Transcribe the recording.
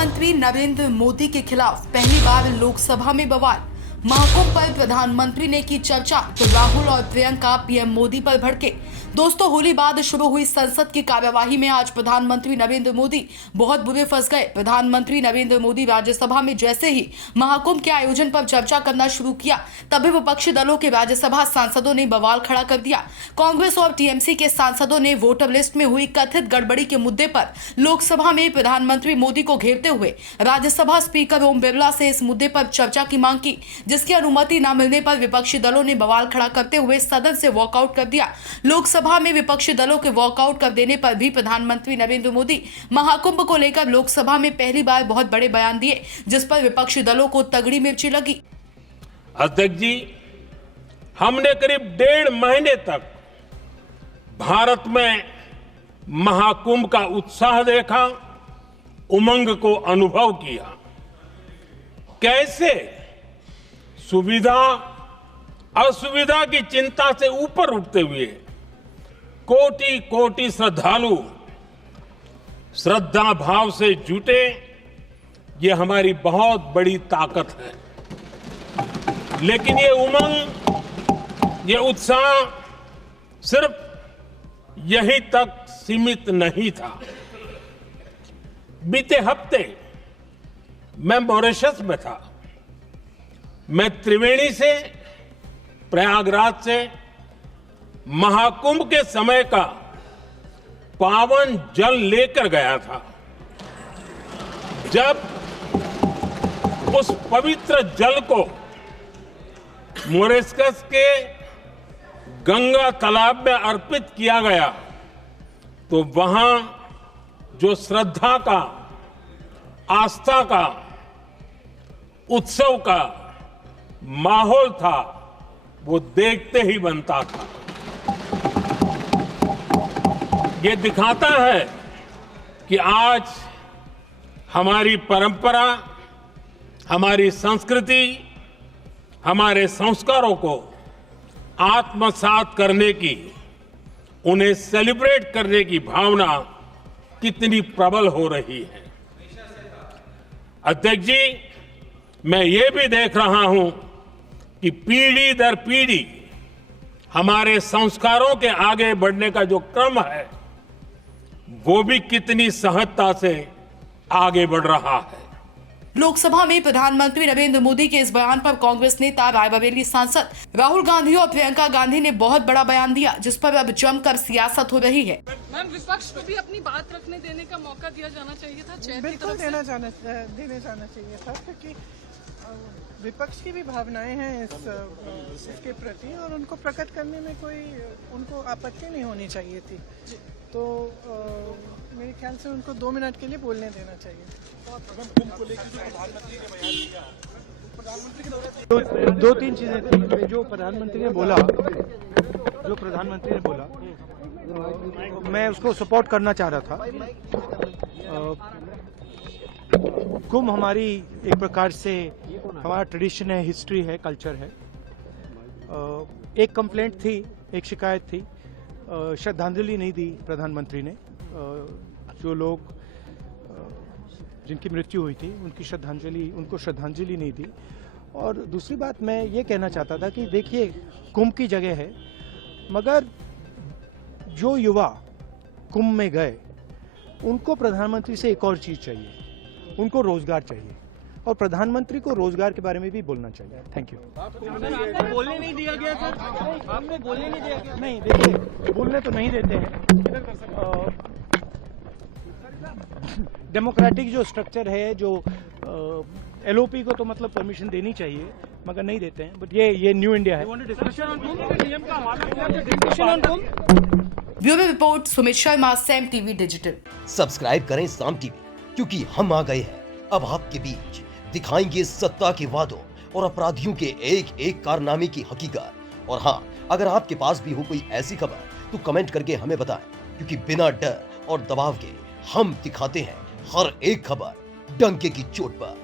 प्रधानमंत्री नरेंद्र मोदी के खिलाफ पहली बार लोकसभा में बवाल। महाकुंभ पर प्रधानमंत्री ने की चर्चा तो राहुल और प्रियंका पीएम मोदी पर भड़के। दोस्तों, होली बाद शुरू हुई संसद की कार्यवाही में आज प्रधानमंत्री नरेंद्र मोदी बहुत बुरे फंस गए। प्रधानमंत्री नरेंद्र मोदी राज्यसभा में जैसे ही महाकुंभ के आयोजन पर चर्चा करना शुरू किया, तभी विपक्षी दलों के राज्यसभा सांसदों ने बवाल खड़ा कर दिया। कांग्रेस और टीएमसी के सांसदों ने वोटर लिस्ट में हुई कथित गड़बड़ी के मुद्दे पर लोकसभा में प्रधानमंत्री मोदी को घेरते हुए राज्यसभा स्पीकर ओम बिरला से इस मुद्दे पर चर्चा की मांग की, जिसकी अनुमति न मिलने पर विपक्षी दलों ने बवाल खड़ा करते हुए सदन से वॉकआउट कर दिया। लोकसभा में विपक्षी दलों के वॉकआउट कर देने पर भी प्रधानमंत्री नरेंद्र मोदी महाकुंभ को लेकर लोकसभा में पहली बार बहुत बड़े बयान दिए, जिस पर विपक्षी दलों को तगड़ी मिर्ची लगी। अध्यक्ष जी, हमने करीब 1.5 महीने तक भारत में महाकुंभ का उत्साह देखा, उमंग को अनुभव किया। कैसे सुविधा असुविधा की चिंता से ऊपर उठते हुए कोटि कोटि श्रद्धालु श्रद्धा भाव से जुटे, ये हमारी बहुत बड़ी ताकत है। लेकिन ये उमंग, ये उत्साह सिर्फ यहीं तक सीमित नहीं था। बीते हफ्ते मैं मॉरिशस में था। मैं त्रिवेणी से, प्रयागराज से महाकुंभ के समय का पावन जल लेकर गया था। जब उस पवित्र जल को मॉरिशस के गंगा तालाब में अर्पित किया गया, तो वहां जो श्रद्धा का, आस्था का, उत्सव का माहौल था, वो देखते ही बनता था। ये दिखाता है कि आज हमारी परंपरा, हमारी संस्कृति, हमारे संस्कारों को आत्मसात करने की, उन्हें सेलिब्रेट करने की भावना कितनी प्रबल हो रही है। अध्यक्ष जी, मैं ये भी देख रहा हूं कि पीढ़ी दर पीढ़ी हमारे संस्कारों के आगे बढ़ने का जो क्रम है, वो भी कितनी सहजता से आगे बढ़ रहा है। लोकसभा में प्रधानमंत्री नरेंद्र मोदी के इस बयान पर कांग्रेस नेता रायबरेली सांसद राहुल गांधी और प्रियंका गांधी ने बहुत बड़ा बयान दिया, जिस पर अब जमकर सियासत हो रही है। मैम, विपक्ष को भी अपनी बात रखने देने का मौका दिया जाना चाहिए था। बिल्कुल देने जाना चाहिए था, क्योंकि विपक्ष की भी भावनाएं हैं इसके प्रति, और उनको प्रकट करने में कोई उनको आपत्ति नहीं होनी चाहिए थी। तो मेरे ख्याल से उनको 2 मिनट के लिए बोलने देना चाहिए। दो तीन चीजें थी जो प्रधानमंत्री ने बोला, मैं उसको सपोर्ट करना चाह रहा था। कुंभ हमारी एक प्रकार से हमारा ट्रेडिशन है, हिस्ट्री है, कल्चर है। एक कंप्लेंट थी, एक शिकायत थी, श्रद्धांजलि नहीं दी प्रधानमंत्री ने। जो लोग जिनकी मृत्यु हुई थी उनको श्रद्धांजलि नहीं दी। और दूसरी बात मैं ये कहना चाहता था कि देखिए, कुंभ की जगह है, मगर जो युवा कुंभ में गए उनको प्रधानमंत्री से एक और चीज चाहिए, उनको रोजगार चाहिए, और प्रधानमंत्री को रोजगार के बारे में भी बोलना चाहिए। Thank you. बोलने नहीं दिया गया सर, आपने बोलने नहीं दिया गया। नहीं, देखिए, बोलने तो नहीं देते हैं। डेमोक्रेटिक जो स्ट्रक्चर है, जो एलओपी को तो मतलब परमिशन देनी चाहिए, मगर नहीं देते हैं। बट ये न्यू इंडिया है। Bureau report, Sumit Sharma, Sam TV digital. Subscribe करें साम टीवी, क्योंकि हम आ गए हैं अब आपके बीच। दिखाएंगे सत्ता के वादों और अपराधियों के एक एक कारनामे की हकीकत। और हाँ, अगर आपके पास भी हो कोई ऐसी खबर, तो कमेंट करके हमें बताएं, क्योंकि बिना डर और दबाव के हम दिखाते हैं हर एक खबर डंके की चोट पर।